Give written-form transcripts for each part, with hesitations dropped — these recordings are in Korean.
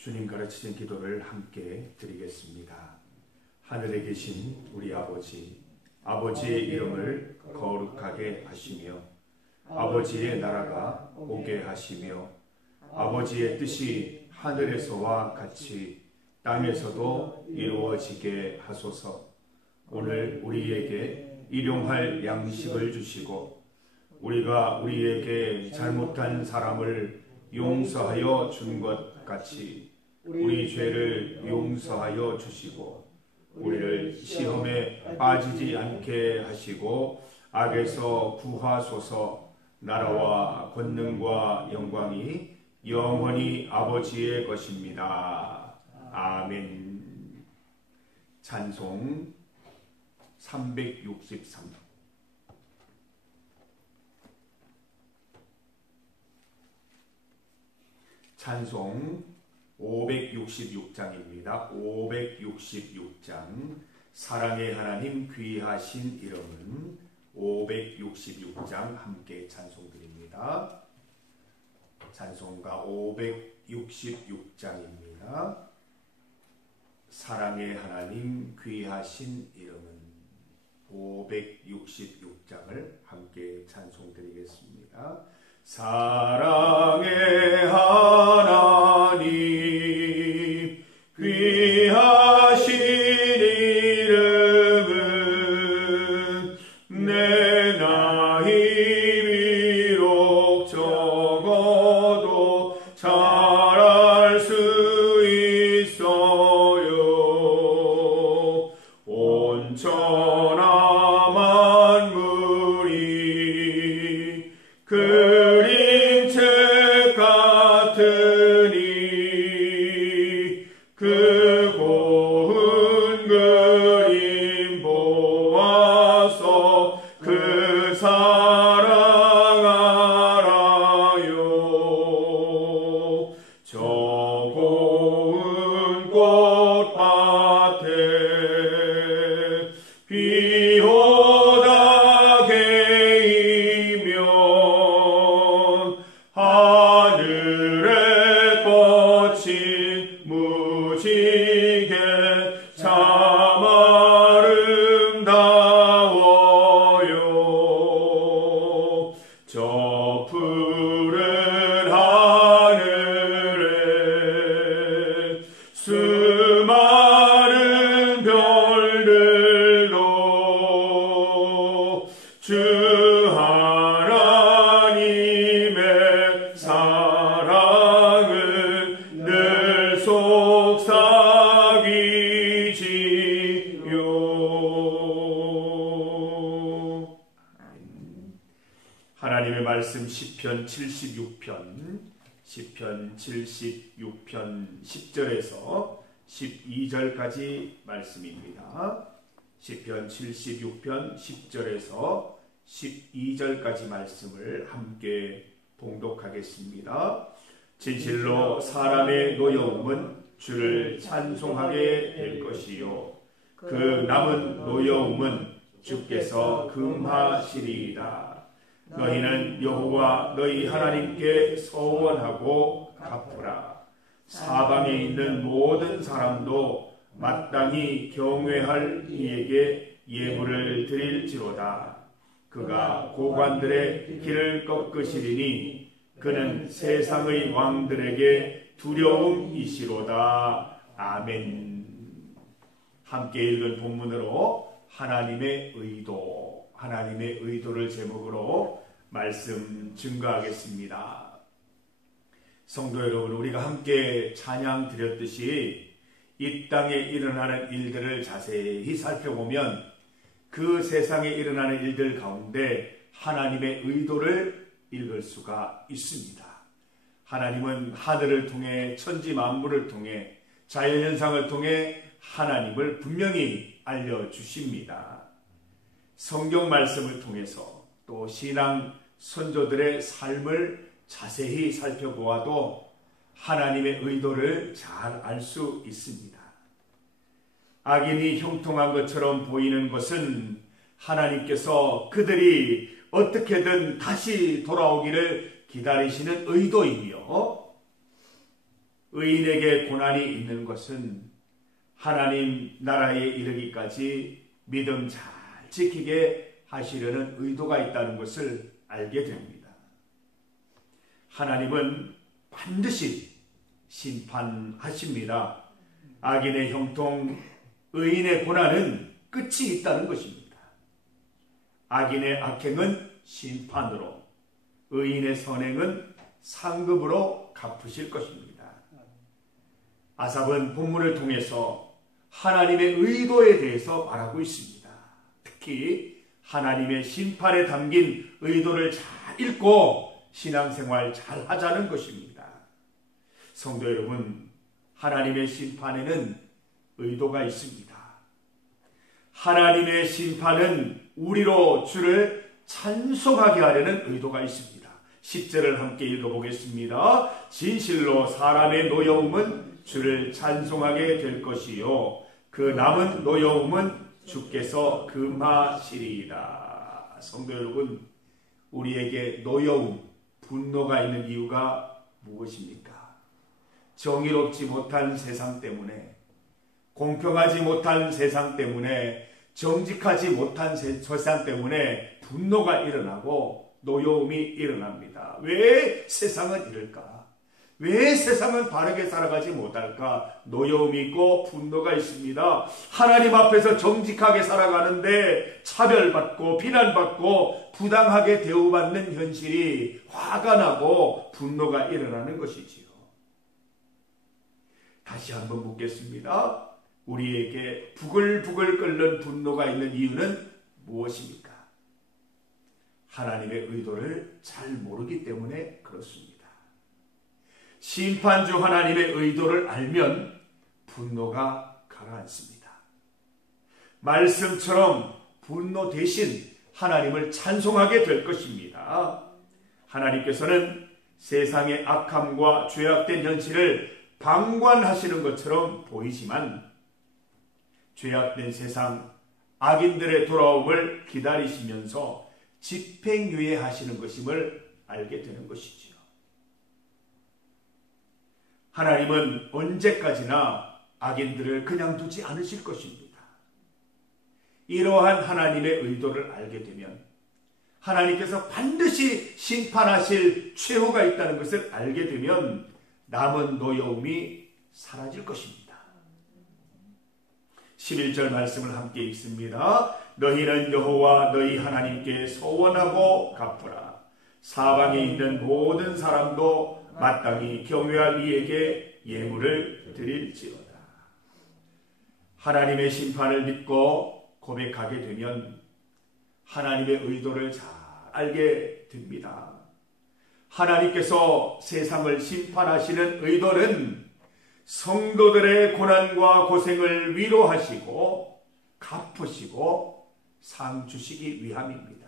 주님 가르치신 기도를 함께 드리겠습니다. 하늘에 계신 우리 아버지, 아버지의 이름을 거룩하게 하시며 아버지의 나라가 오게 하시며 아버지의 뜻이 하늘에서와 같이 땅에서도 이루어지게 하소서. 오늘 우리에게 일용할 양식을 주시고 우리가 우리에게 잘못한 사람을 용서하여 준 것 같이 우리 죄를 용서하여 주시고 우리를 시험에 빠지지 않게 하시고 악에서 구하소서. 나라와 권능과 영광이 영원히 아버지의 것입니다. 아멘. 찬송 363. 찬송 566장입니다. 566장 사랑의 하나님 귀하신 이름은 566장 함께 찬송드립니다. 찬송가 566장입니다. 사랑의 하나님 귀하신 이름은 566장을 함께 찬송드리겠습니다. 사랑의 하나님 귀하신 이름은 내 나이 비록 적어도 잘할 수 있어요. 온 천하 만물이 그림책 같으니 그 고운 그림 보아서 그 사랑 알아요. 저 고운 꽃밭에 비 오다 개이면 하늘에 뻗친 무지개 참 아름다워요. 저 푸른 하늘에 수많은 별들로 주 하나님의 사랑은 늘 속삭이지요. 하나님의 말씀 시편 76편 10절에서 12절까지 말씀입니다. 시편 76편 10절에서 12절까지 말씀을 함께 봉독하겠습니다. 진실로 사람의 노여움은 주를 찬송하게 될 것이요 그 남은 노여움은 주께서 금하시리이다. 너희는 여호와 너희 하나님께 서원하고 갚으라. 사방에 있는 모든 사람도 마땅히 경외할 이에게 예물을 드릴지로다. 그가 고관들의 길을 꺾으시리니 그는 세상의 왕들에게 두려움이시로다. 아멘. 함께 읽은 본문으로 하나님의 의도를 제목으로 말씀 증거하겠습니다. 성도 여러분, 우리가 함께 찬양 드렸듯이 이 땅에 일어나는 일들을 자세히 살펴보면 그 세상에 일어나는 일들 가운데 하나님의 의도를 읽을 수가 있습니다. 하나님은 하늘을 통해 천지 만물을 통해 자연현상을 통해 하나님을 분명히 알려주십니다. 성경 말씀을 통해서 또 신앙 선조들의 삶을 자세히 살펴보아도 하나님의 의도를 잘 알 수 있습니다. 악인이 형통한 것처럼 보이는 것은 하나님께서 그들이 어떻게든 다시 돌아오기를 기다리시는 의도이며 의인에게 고난이 있는 것은 하나님 나라에 이르기까지 믿음 잘 지키게 하시려는 의도가 있다는 것을 알게 됩니다. 하나님은 반드시 심판하십니다. 악인의 형통, 의인의 고난은 끝이 있다는 것입니다. 악인의 악행은 심판으로, 의인의 선행은 상급으로 갚으실 것입니다. 아삽은 본문을 통해서 하나님의 의도에 대해서 말하고 있습니다. 특히 하나님의 심판에 담긴 의도를 잘 읽고 신앙생활 잘 하자는 것입니다. 성도 여러분, 하나님의 심판에는 의도가 있습니다. 하나님의 심판은 우리로 주를 찬송하게 하려는 의도가 있습니다. 10절을 함께 읽어보겠습니다. 진실로 사람의 노여움은 주를 찬송하게 될 것이요 그 남은 노여움은 주께서 금하시리이다. 성도 여러분, 우리에게 노여움, 분노가 있는 이유가 무엇입니까? 정의롭지 못한 세상 때문에, 공평하지 못한 세상 때문에, 정직하지 못한 세상 때문에 분노가 일어나고 노여움이 일어납니다. 왜 세상은 이럴까? 왜 세상은 바르게 살아가지 못할까? 노여움이 있고 분노가 있습니다. 하나님 앞에서 정직하게 살아가는데 차별받고 비난받고 부당하게 대우받는 현실이 화가 나고 분노가 일어나는 것이지요. 다시 한번 묻겠습니다. 우리에게 부글부글 끓는 분노가 있는 이유는 무엇입니까? 하나님의 의도를 잘 모르기 때문에 그렇습니다. 심판주 하나님의 의도를 알면 분노가 가라앉습니다. 말씀처럼 분노 대신 하나님을 찬송하게 될 것입니다. 하나님께서는 세상의 악함과 죄악된 현실을 방관하시는 것처럼 보이지만 죄악된 세상, 악인들의 돌아옴을 기다리시면서 집행유예하시는 것임을 알게 되는 것이지요. 하나님은 언제까지나 악인들을 그냥 두지 않으실 것입니다. 이러한 하나님의 의도를 알게 되면 하나님께서 반드시 심판하실 최후가 있다는 것을 알게 되면 남은 노여움이 사라질 것입니다. 11절 말씀을 함께 읽습니다. 너희는 여호와 너희 하나님께 소원하고 갚으라. 사방에 있는 모든 사람도 마땅히 경외할 이에게 예물을 드릴지어다. 하나님의 심판을 믿고 고백하게 되면 하나님의 의도를 잘 알게 됩니다. 하나님께서 세상을 심판하시는 의도는 성도들의 고난과 고생을 위로하시고 갚으시고 상 주시기 위함입니다.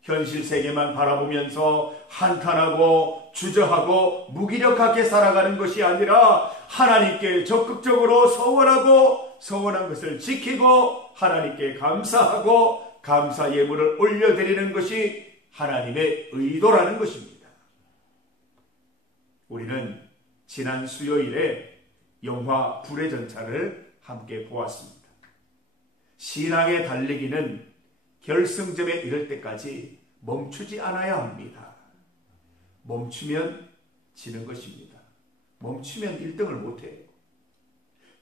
현실 세계만 바라보면서 한탄하고 주저하고 무기력하게 살아가는 것이 아니라 하나님께 적극적으로 서원한 것을 지키고 하나님께 감사하고 감사 예물을 올려드리는 것이 하나님의 의도라는 것입니다. 우리는 지난 수요일에 영화 불의 전차를 함께 보았습니다. 신앙의 달리기는 결승점에 이를 때까지 멈추지 않아야 합니다. 멈추면 지는 것입니다. 멈추면 1등을 못해요.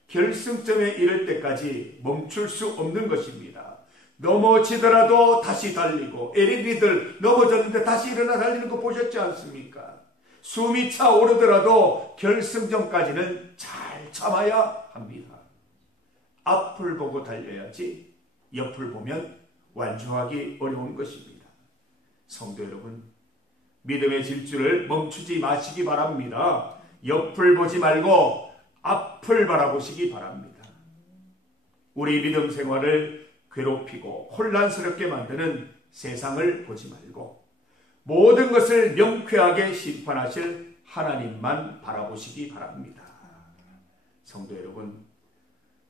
결승점에 이를 때까지 멈출 수 없는 것입니다. 넘어지더라도 다시 달리고, 에리비들 넘어졌는데 다시 일어나 달리는 거 보셨지 않습니까? 숨이 차오르더라도 결승점까지는 잘 참아야 합니다. 앞을 보고 달려야지 옆을 보면 완주하기 어려운 것입니다. 성도 여러분, 믿음의 질주를 멈추지 마시기 바랍니다. 옆을 보지 말고 앞을 바라보시기 바랍니다. 우리 믿음 생활을 괴롭히고 혼란스럽게 만드는 세상을 보지 말고 모든 것을 명쾌하게 심판하실 하나님만 바라보시기 바랍니다. 성도 여러분,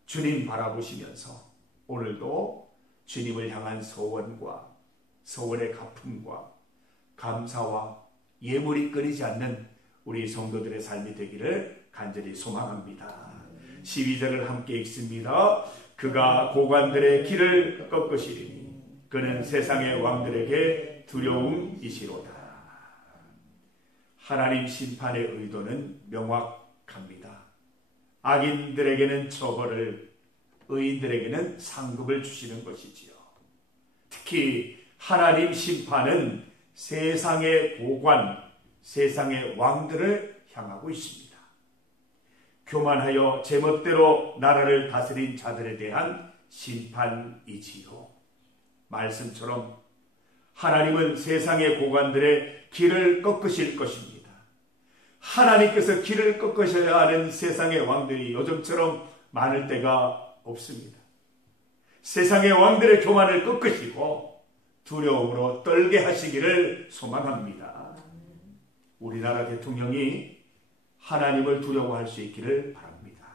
주님 바라보시면서 오늘도 주님을 향한 소원과 소원의 갚음과 감사와 예물이 끊이지 않는 우리 성도들의 삶이 되기를 간절히 소망합니다. 12절을 함께 읽습니다. 그가 고관들의 길을 꺾으시리니 그는 세상의 왕들에게 두려움이시로다. 하나님 심판의 의도는 명확합니다. 악인들에게는 처벌을, 의인들에게는 상급을 주시는 것이지요. 특히 하나님 심판은 세상의 고관, 세상의 왕들을 향하고 있습니다. 교만하여 제멋대로 나라를 다스린 자들에 대한 심판이지요. 말씀처럼 하나님은 세상의 고관들의 길을 꺾으실 것입니다. 하나님께서 길을 꺾으셔야 하는 세상의 왕들이 요즘처럼 많을 때가 없습니다. 세상의 왕들의 교만을 꺾으시고 두려움으로 떨게 하시기를 소망합니다. 우리나라 대통령이 하나님을 두려워할 수 있기를 바랍니다.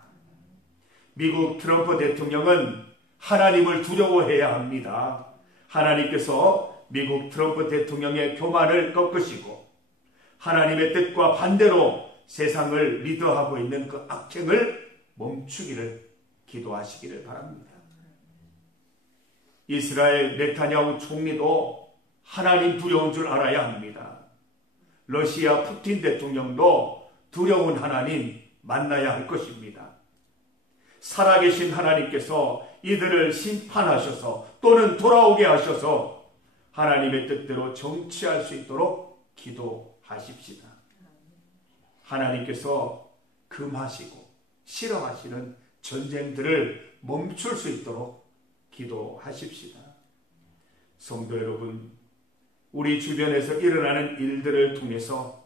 미국 트럼프 대통령은 하나님을 두려워해야 합니다. 하나님께서 미국 트럼프 대통령의 교만을 꺾으시고 하나님의 뜻과 반대로 세상을 리더하고 있는 그 악행을 멈추기를 기도하시기를 바랍니다. 이스라엘 네타냐후 총리도 하나님 두려운 줄 알아야 합니다. 러시아 푸틴 대통령도 두려운 하나님 만나야 할 것입니다. 살아계신 하나님께서 이들을 심판하셔서 또는 돌아오게 하셔서 하나님의 뜻대로 정치할 수 있도록 기도하십시다. 하나님께서 금하시고 싫어하시는 전쟁들을 멈출 수 있도록 기도하십시다. 성도 여러분, 우리 주변에서 일어나는 일들을 통해서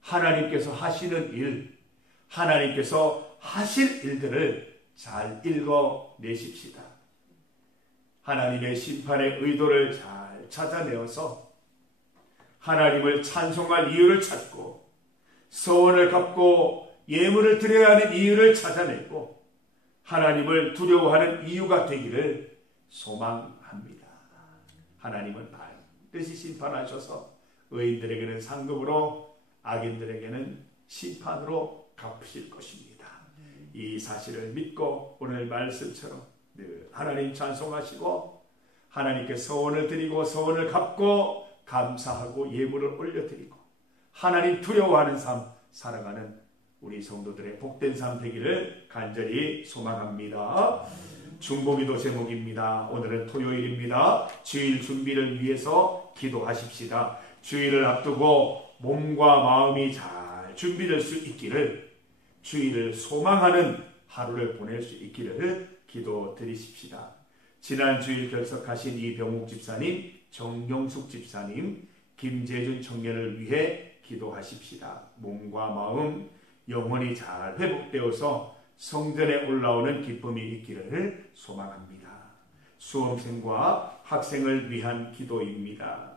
하나님께서 하시는 일, 하나님께서 하실 일들을 잘 읽어내십시다. 하나님의 심판의 의도를 잘 찾아내어서 하나님을 찬송할 이유를 찾고 서원을 갚고 예물을 드려야 하는 이유를 찾아내고 하나님을 두려워하는 이유가 되기를 소망합니다. 하나님은 반드시 심판하셔서 의인들에게는 상급으로 악인들에게는 심판으로 갚으실 것입니다. 이 사실을 믿고 오늘 말씀처럼 늘 하나님 찬송하시고 하나님께 서원을 드리고 서원을 갚고 감사하고 예물을 올려드리고 하나님 두려워하는 삶 살아가는 우리 성도들의 복된 삶 되기를 간절히 소망합니다. 중보기도 제목입니다. 오늘은 토요일입니다. 주일 준비를 위해서 기도하십시다. 주일을 앞두고 몸과 마음이 잘 준비될 수 있기를, 주일을 소망하는 하루를 보낼 수 있기를 기도드리십시다. 지난 주일 결석하신 이병욱 집사님, 정경숙 집사님, 김재준 청년을 위해 기도하십시다. 몸과 마음 영혼이 잘 회복되어서 성전에 올라오는 기쁨이 있기를 소망합니다. 수험생과 학생을 위한 기도입니다.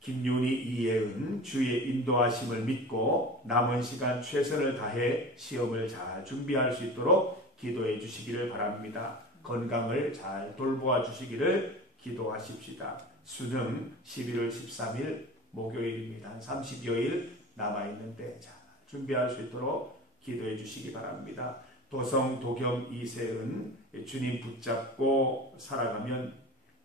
김윤희, 이예은 주의 인도하심을 믿고 남은 시간 최선을 다해 시험을 잘 준비할 수 있도록 기도해 주시기를 바랍니다. 건강을 잘 돌보아 주시기를 기도하십시다. 수능 11월 13일 목요일입니다. 30여일 남아있는데 잘 준비할 수 있도록 기도해 주시기 바랍니다. 도성, 도겸, 이세은 주님 붙잡고 살아가면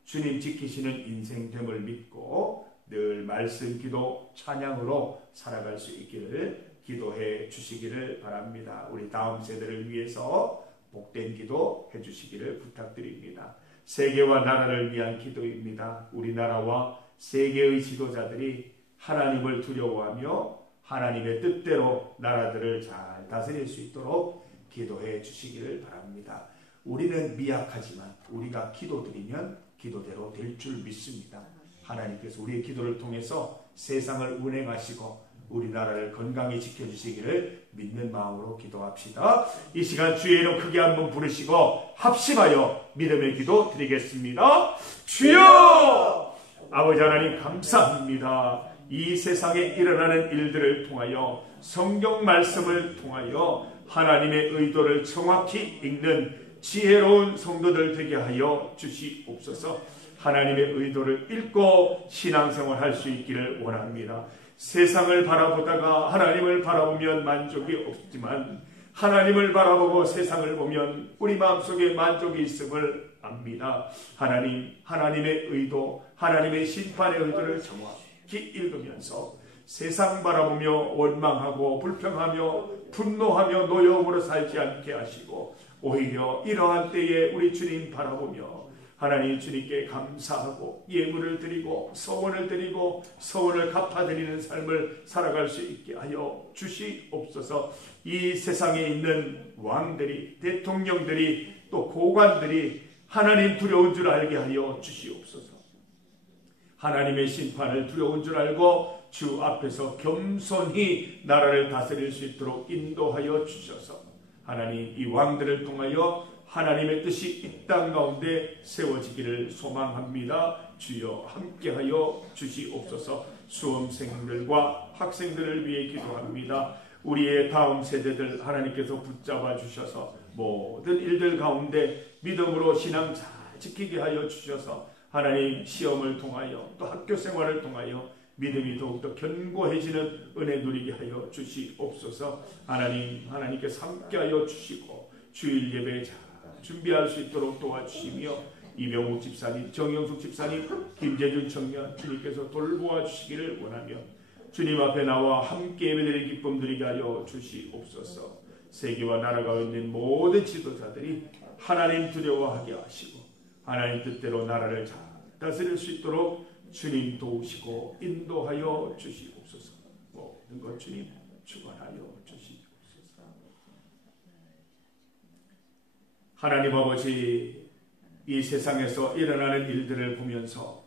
주님 지키시는 인생됨을 믿고 늘 말씀, 기도, 찬양으로 살아갈 수 있기를 기도해 주시기를 바랍니다. 우리 다음 세대를 위해서 복된 기도 해 주시기를 부탁드립니다. 세계와 나라를 위한 기도입니다. 우리나라와 세계의 지도자들이 하나님을 두려워하며 하나님의 뜻대로 나라들을 잘 다스릴 수 있도록 기도해 주시기를 바랍니다. 우리는 미약하지만 우리가 기도드리면 기도대로 될 줄 믿습니다. 하나님께서 우리의 기도를 통해서 세상을 운행하시고 우리나라를 건강히 지켜주시기를 믿는 마음으로 기도합시다. 이 시간 주의 이름 크게 한번 부르시고 합심하여 믿음의 기도 드리겠습니다. 주여! 아버지 하나님 감사합니다. 이 세상에 일어나는 일들을 통하여 성경 말씀을 통하여 하나님의 의도를 정확히 읽는 지혜로운 성도들 되게 하여 주시옵소서. 하나님의 의도를 읽고 신앙생활 할 수 있기를 원합니다. 세상을 바라보다가 하나님을 바라보면 만족이 없지만 하나님을 바라보고 세상을 보면 우리 마음속에 만족이 있음을 압니다. 하나님의 의도, 하나님의 심판의 의도를 정확히 읽으면서 세상 바라보며 원망하고 불평하며 분노하며 노여움으로 살지 않게 하시고 오히려 이러한 때에 우리 주님 바라보며 하나님 주님께 감사하고 예물을 드리고 서원을 드리고 서원을 갚아드리는 삶을 살아갈 수 있게 하여 주시옵소서. 이 세상에 있는 왕들이, 대통령들이, 또 고관들이 하나님 두려운 줄 알게 하여 주시옵소서. 하나님의 심판을 두려운 줄 알고 주 앞에서 겸손히 나라를 다스릴 수 있도록 인도하여 주셔서 하나님 이 왕들을 통하여 하나님의 뜻이 이 땅 가운데 세워지기를 소망합니다. 주여 함께하여 주시옵소서. 수험생들과 학생들을 위해 기도합니다. 우리의 다음 세대들 하나님께서 붙잡아 주셔서 모든 일들 가운데 믿음으로 신앙 잘 지키게 하여 주셔서 하나님 시험을 통하여 또 학교 생활을 통하여 믿음이 더욱더 견고해지는 은혜 누리게 하여 주시옵소서. 하나님께서 함께하여 주시고 주일 예배 잘 준비할 수 있도록 도와주시며 이병욱 집사님, 정영숙 집사님, 김재준 청년 주님께서 돌보아 주시기를 원하며 주님 앞에 나와 함께 예배드리는 기쁨 누리게 하여 주시옵소서. 세계와 나라가 있는 모든 지도자들이 하나님 두려워하게 하시고 하나님 뜻대로 나라를 잘 다스릴 수 있도록 주님 도우시고 인도하여 주시옵소서. 모든 것 주님 축원하여 주시옵소서. 하나님 아버지, 이 세상에서 일어나는 일들을 보면서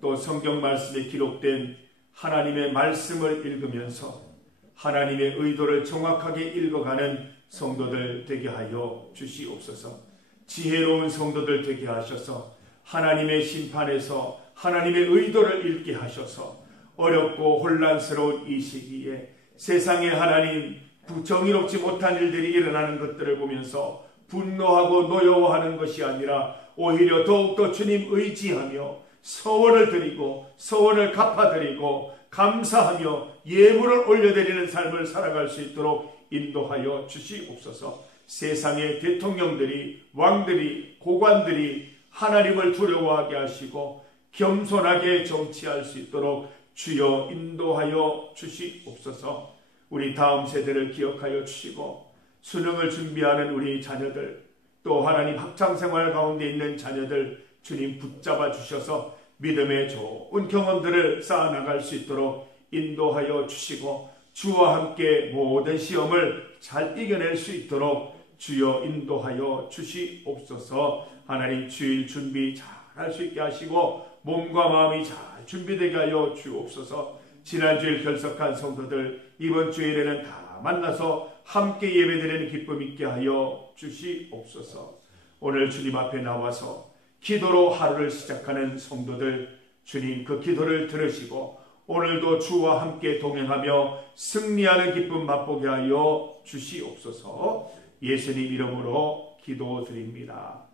또 성경 말씀에 기록된 하나님의 말씀을 읽으면서 하나님의 의도를 정확하게 읽어가는 성도들 되게 하여 주시옵소서. 지혜로운 성도들 되게 하셔서 하나님의 심판에서 하나님의 의도를 읽게 하셔서 어렵고 혼란스러운 이 시기에 세상에 하나님 정의롭지 못한 일들이 일어나는 것들을 보면서 분노하고 노여워하는 것이 아니라 오히려 더욱더 주님 의지하며 서원을 드리고 서원을 갚아드리고 감사하며 예물을 올려드리는 삶을 살아갈 수 있도록 인도하여 주시옵소서. 세상의 대통령들이, 왕들이, 고관들이 하나님을 두려워하게 하시고 겸손하게 정치할 수 있도록 주여 인도하여 주시옵소서. 우리 다음 세대를 기억하여 주시고 수능을 준비하는 우리 자녀들, 또 하나님 학창생활 가운데 있는 자녀들 주님 붙잡아 주셔서 믿음의 좋은 경험들을 쌓아나갈 수 있도록 인도하여 주시고 주와 함께 모든 시험을 잘 이겨낼 수 있도록 주여 인도하여 주시옵소서. 하나님 주일 준비 잘 할 수 있게 하시고 몸과 마음이 잘 준비되게 하여 주옵소서. 지난주일 결석한 성도들 이번 주일에는 다 만나서 함께 예배드리는 기쁨 있게 하여 주시옵소서. 오늘 주님 앞에 나와서 기도로 하루를 시작하는 성도들 주님 그 기도를 들으시고 오늘도 주와 함께 동행하며 승리하는 기쁨 맛보게 하여 주시옵소서. 예수님 이름으로 기도드립니다.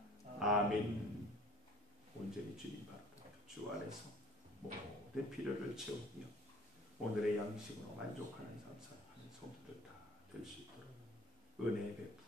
아멘. 온전히 주님 바랍니다. 주 안에서 모든 필요를 채우며 오늘의 양식으로 만족하는 삶 살아가는 성도들 다 될 수 있도록 은혜 베풀